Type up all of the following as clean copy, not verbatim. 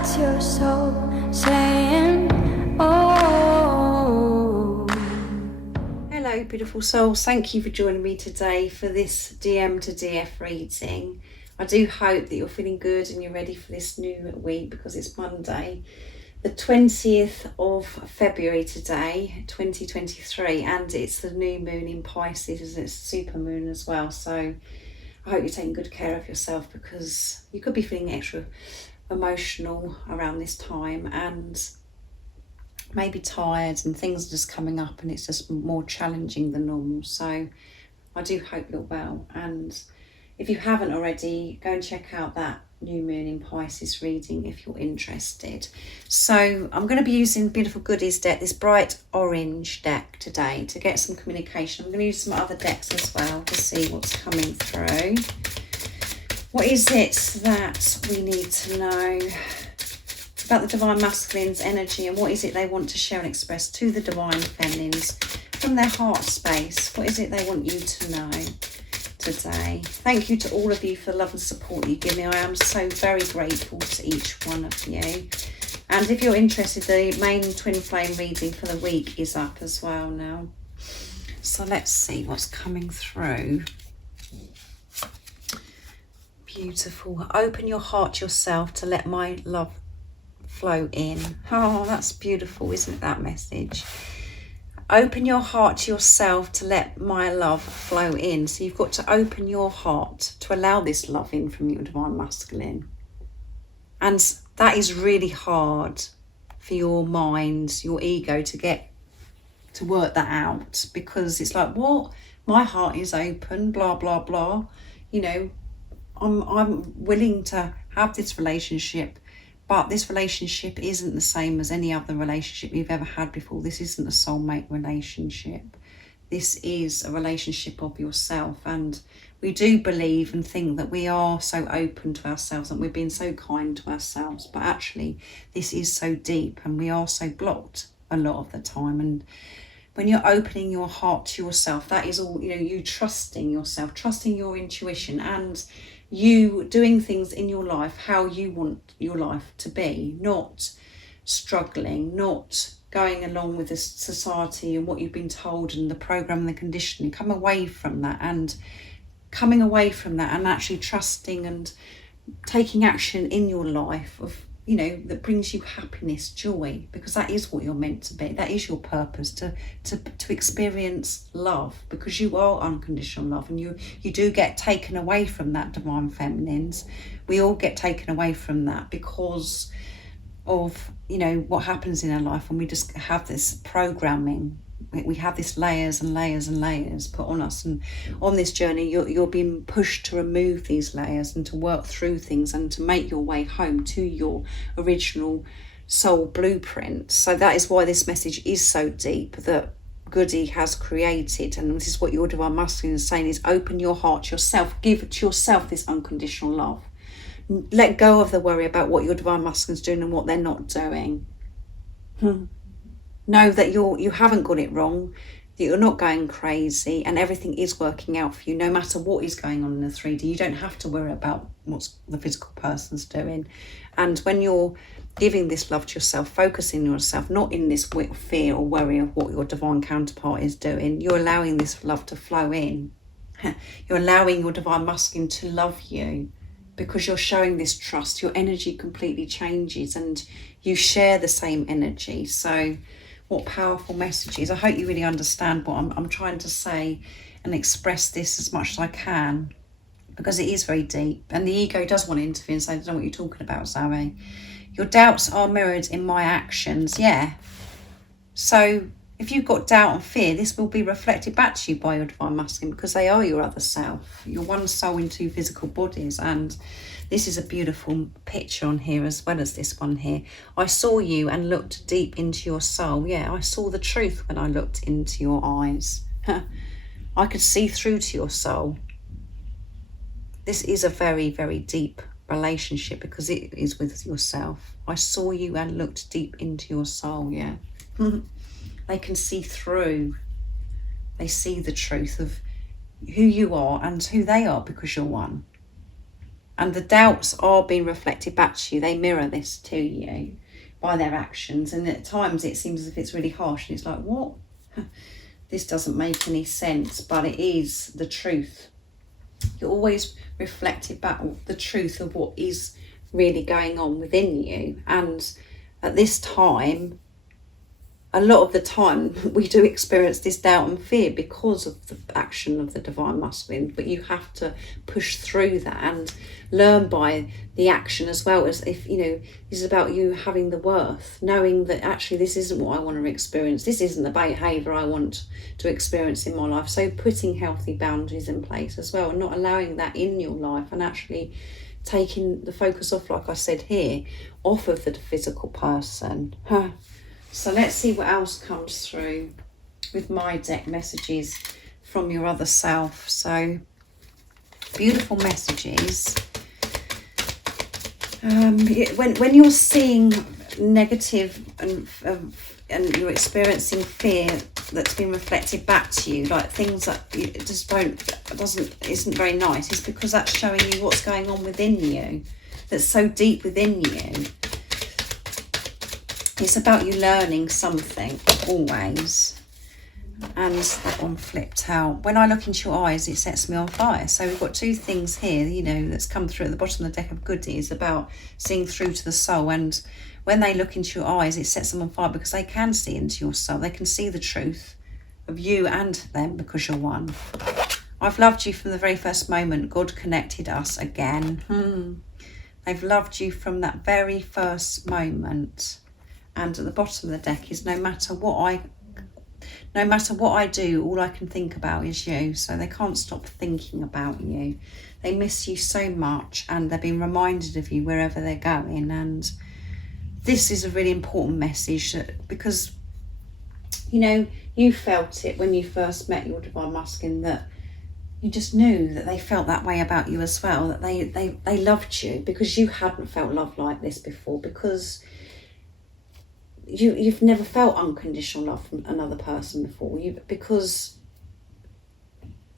That's your soul saying, oh. Hello beautiful souls, thank you for joining me today for this DM to DF reading. I do hope that you're feeling good and you're ready for this new week, because it's Monday the 20th of February today, 2023, and it's the new moon in Pisces, and it's super moon as well. So I hope you're taking good care of yourself, because you could be feeling extra emotional around this time and maybe tired, and things are just coming up and it's just more challenging than normal. So I do hope you're well, and if you haven't already, go and check out that new moon in Pisces reading if you're interested. So I'm going to be using Beautiful Goodies deck, this bright orange deck today, to get some communication. I'm going to use some other decks as well to see what's coming through. What is it that we need to know about the Divine Masculines energy, and what is it they want to share and express to the Divine Feminines from their heart space? What is it they want you to know today? Thank you to all of you for the love and support you give me. I am so very grateful to each one of you. And if you're interested, the main twin flame reading for the week is up as well now. So let's see what's coming through. Beautiful. Open your heart yourself to let my love flow in. Oh, that's beautiful, isn't it, that message? Open your heart to yourself to let my love flow in. So you've got to open your heart to allow this love in from your Divine Masculine. And that is really hard for your mind, your ego, to work that out, because it's like, what? My heart is open, blah, blah, blah. You know, I'm willing to have this relationship, but this relationship isn't the same as any other relationship you've ever had before. This isn't a soulmate relationship. This is a relationship of yourself. And we do believe and think that we are so open to ourselves and we've been so kind to ourselves. But actually, this is so deep and we are so blocked a lot of the time. And when you're opening your heart to yourself, that is all, you know, you trusting yourself, trusting your intuition, and you doing things in your life how you want your life to be, not struggling, not going along with the society and what you've been told and the program and the conditioning. Coming away from that and actually trusting and taking action in your life of, you know, that brings you happiness, joy, because that is what you're meant to be. That is your purpose, to experience love, because you are unconditional love, and you do get taken away from that, Divine Feminines. We all get taken away from that because of, you know, what happens in our life, and we just have this programming. We have this layers and layers and layers put on us, and on this journey you're being pushed to remove these layers and to work through things and to make your way home to your original soul blueprint. So that is why this message is so deep, that Goody has created, and this is what your Divine Masculine is saying, is open your heart to yourself, give to yourself this unconditional love. Let go of the worry about what your Divine Masculine is doing and what they're not doing. Know that you haven't got it wrong, that you're not going crazy, and everything is working out for you no matter what is going on in the 3D. You don't have to worry about what the physical person's doing. And when you're giving this love to yourself, focusing on yourself, not in this fear or worry of what your divine counterpart is doing, you're allowing this love to flow in. You're allowing your Divine Masculine to love you, because you're showing this trust. Your energy completely changes and you share the same energy. So what powerful messages. I hope you really understand what I'm trying to say and express this as much as I can, because it is very deep, and the ego does want to interfere and say, I don't know what you're talking about, Zoe. Your doubts are mirrored in my actions. Yeah. So if you've got doubt and fear, this will be reflected back to you by your Divine Masculine, because they are your other self. You're one soul in two physical bodies. And this is a beautiful picture on here as well as this one here. I saw you and looked deep into your soul. Yeah, I saw the truth when I looked into your eyes. I could see through to your soul. This is a very, very deep relationship, because it is with yourself. I saw you and looked deep into your soul. Yeah. They can see through. They see the truth of who you are and who they are, because you're one. And the doubts are being reflected back to you. They mirror this to you by their actions. And at times it seems as if it's really harsh. And it's like, what? This doesn't make any sense. But it is the truth. You're always reflected back the truth of what is really going on within you. And at this time, a lot of the time we do experience this doubt and fear because of the action of the divine masculine, but you have to push through that and learn by the action, as well as, if you know, this is about you having the worth, knowing that actually this isn't what I want to experience, this isn't the behaviour I want to experience in my life. So putting healthy boundaries in place as well, and not allowing that in your life, and actually taking the focus off, like I said here, off of the physical person. So let's see what else comes through with my deck messages from your other self. So beautiful messages. When you're seeing negative and you're experiencing fear that's been reflected back to you, like things that you just isn't very nice, is because that's showing you what's going on within you, that's so deep within you. It's about you learning something, always. And that one flipped out. When I look into your eyes, it sets me on fire. So we've got two things here, you know, that's come through at the bottom of the deck of goodies about seeing through to the soul. And when they look into your eyes, it sets them on fire because they can see into your soul. They can see the truth of you and them because you're one. I've loved you from the very first moment. God connected us again. They've loved you from that very first moment. And at the bottom of the deck is no matter what I do, all I can think about is you. So they can't stop thinking about you. They miss you so much, and they're being reminded of you wherever they're going. And this is a really important message, because, you know, you felt it when you first met your divine masculine, that you just knew that they felt that way about you as well, that they loved you because you hadn't felt love like this before, because you've never felt unconditional love from another person before, because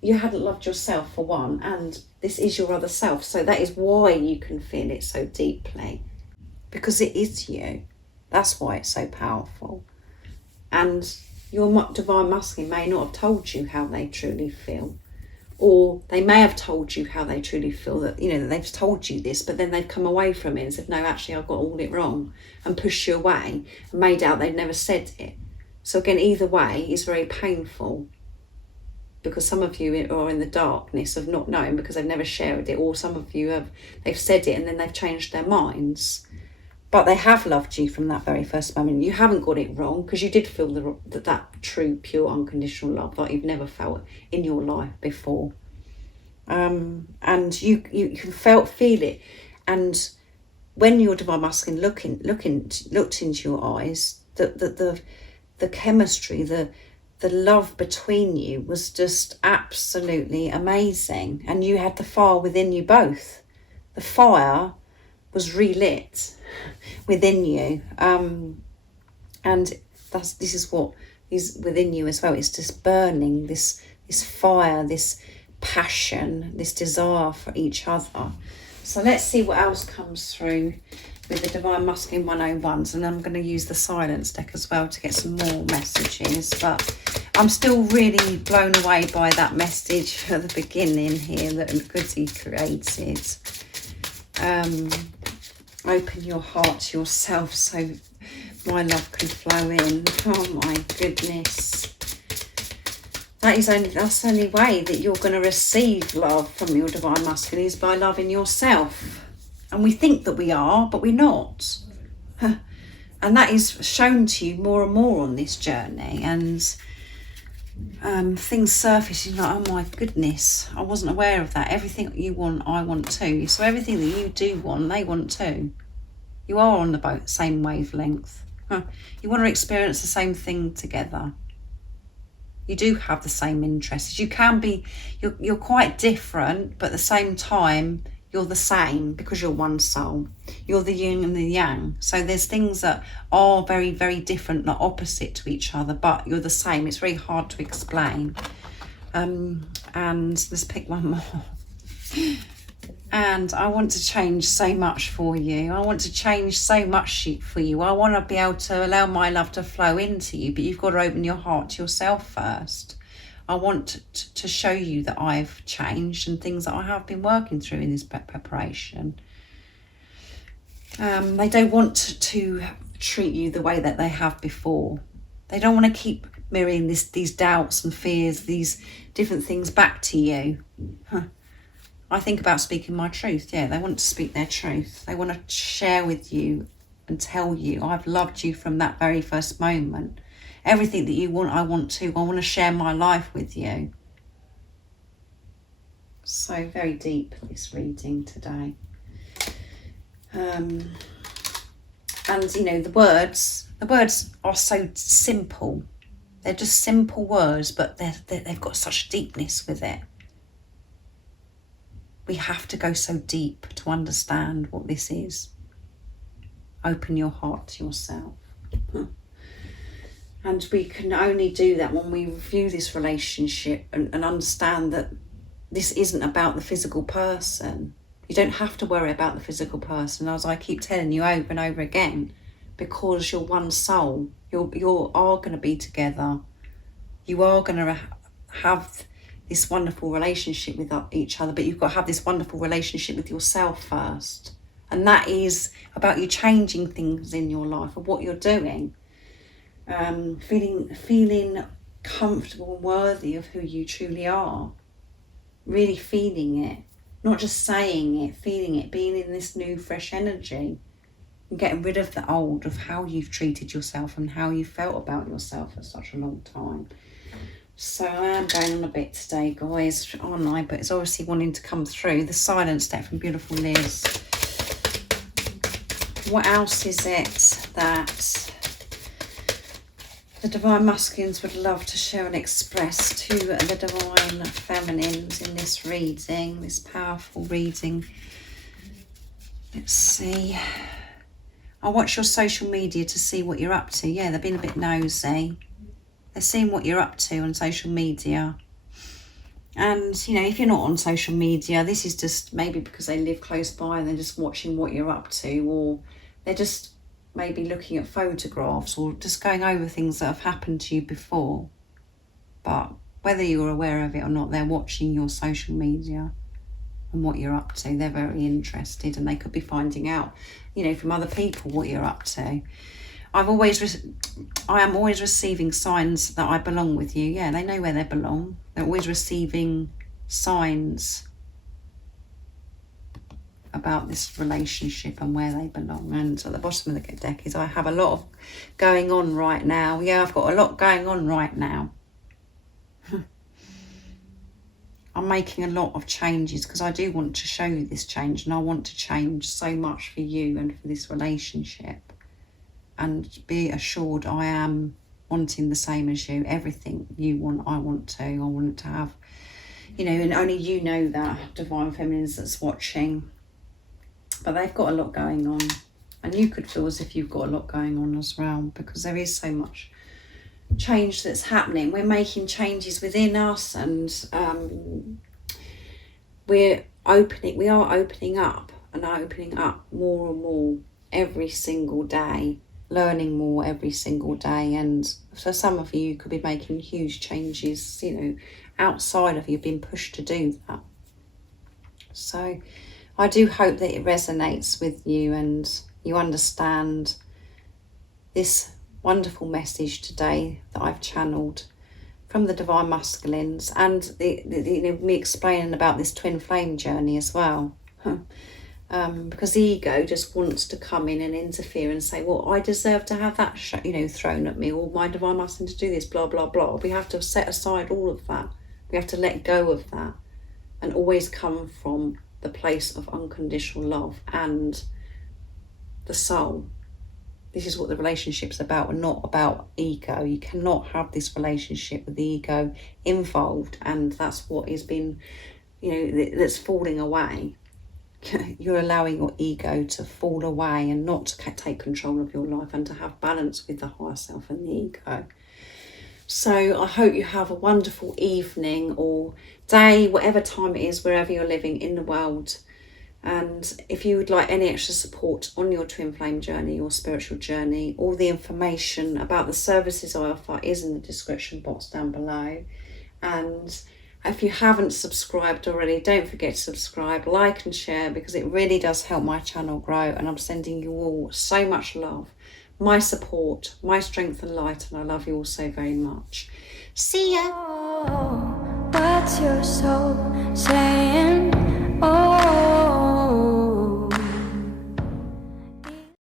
you hadn't loved yourself, for one, and this is your other self. So that is why you can feel it so deeply, because it is you. That's why it's so powerful. And your divine masculine may not have told you how they truly feel, or they may have told you how they truly feel, that, you know, that they've told you this, but then they've come away from it and said, no, actually I've got all it wrong, and pushed you away and made out they'd never said it. So again, either way is very painful, because some of you are in the darkness of not knowing because they've never shared it, or some of you they've said it and then they've changed their minds. But they have loved you from that very first moment. You haven't got it wrong, because you did feel that true, pure, unconditional love that you've never felt in your life before. And you can feel it. And when your divine masculine looked into your eyes, the chemistry, the love between you was just absolutely amazing. And you had the fire within you both. The fire was relit within you, and this is what is within you as well. It's just burning, this fire, this passion, this desire for each other. So let's see what else comes through with the Divine Masculine 101s, and I'm going to use the silence deck as well to get some more messages. But I'm still really blown away by that message at the beginning here that Goody created. Open your heart to yourself so my love can flow in. Oh my goodness. That's the only way that you're going to receive love from your divine masculine, is by loving yourself. And we think that we are, but we're not. And that is shown to you more and more on this journey. And things surface, you're like, oh my goodness, I wasn't aware of that. Everything you want, I want too. So everything that you do want, they want too. You are on the same wavelength. You want to experience the same thing together. You do have the same interests. You can be, you're quite different, but at the same time, you're the same, because you're one soul. You're the yin and the yang. So there's things that are very, very different, not opposite to each other, but you're the same. It's very hard to explain. And let's pick one more. And I want to change so much for you. I want to change so much for you. I want to be able to allow my love to flow into you, but you've got to open your heart to yourself first. I want to show you that I've changed and things that I have been working through in this preparation. They don't want to treat you the way that they have before. They don't want to keep mirroring these doubts and fears, these different things back to you. I think about speaking my truth. Yeah, they want to speak their truth. They want to share with you and tell you, I've loved you from that very first moment. Everything that you want, I want to share my life with you. So very deep, this reading today. And you know, the words are so simple. They're just simple words, but they've got such deepness with it. We have to go so deep to understand what this is. Open your heart to yourself. And we can only do that when we review this relationship and understand that this isn't about the physical person. You don't have to worry about the physical person, as I keep telling you over and over again, because you're one soul. You are going to be together. You are going to have this wonderful relationship with each other, but you've got to have this wonderful relationship with yourself first. And that is about you changing things in your life and what you're doing. Feeling comfortable and worthy of who you truly are. Really feeling it. Not just saying it, feeling it, being in this new fresh energy. And getting rid of the old, of how you've treated yourself and how you felt about yourself for such a long time. So I am going on a bit today, guys, aren't I? But it's obviously wanting to come through. The silence deck from beautiful Liz. What else is it that the Divine Masculines would love to share and express to the Divine Feminines in this reading, this powerful reading? Let's see. I watch your social media to see what you're up to. Yeah, they've been a bit nosy. They're seeing what you're up to on social media. And, you know, if you're not on social media, this is just maybe because they live close by and they're just watching what you're up to, or they're just maybe looking at photographs or just going over things that have happened to you before. But whether you're aware of it or not, they're watching your social media and what you're up to. They're very interested, and they could be finding out, you know, from other people what you're up to. I am always receiving signs that I belong with you. Yeah, they know where they belong. They're always receiving signs about this relationship and where they belong. And at the bottom of the deck is I have a lot of going on right now. Yeah, I've got a lot going on right now. I'm making a lot of changes because I do want to show you this change, and I want to change so much for you and for this relationship. And be assured I am wanting the same as you. Everything you want, I want to. I want to have, you know, and only you know that, Divine Feminines that's watching. But they've got a lot going on. And you could feel as if you've got a lot going on as well, because there is so much change that's happening. We're making changes within us, and we are opening up more and more every single day. Learning more every single day, and for some of you could be making huge changes, you know, outside of you, being pushed to do that. So I do hope that it resonates with you and you understand this wonderful message today that I've channeled from the Divine Masculines, and you know, me explaining about this twin flame journey as well. Because the ego just wants to come in and interfere and say, well, I deserve to have that thrown at me, or my Divine Masculine to do this, blah blah blah. We have to set aside all of that. We have to let go of that and always come from the place of unconditional love and the soul. This is what the relationship's about, and not about ego. You cannot have this relationship with the ego involved, and that's what has been, you know, that's falling away. You're allowing your ego to fall away and not to take control of your life, and to have balance with the higher self and the ego. So I hope you have a wonderful evening or day, whatever time it is, wherever you're living in the world. And if you would like any extra support on your twin flame journey or spiritual journey, all the information about the services I offer is in the description box down below. And if you haven't subscribed already, don't forget to subscribe, like and share, because it really does help my channel grow. And I'm sending you all so much love, my support, my strength and light, and I love you all so very much. See ya! What's your soul saying?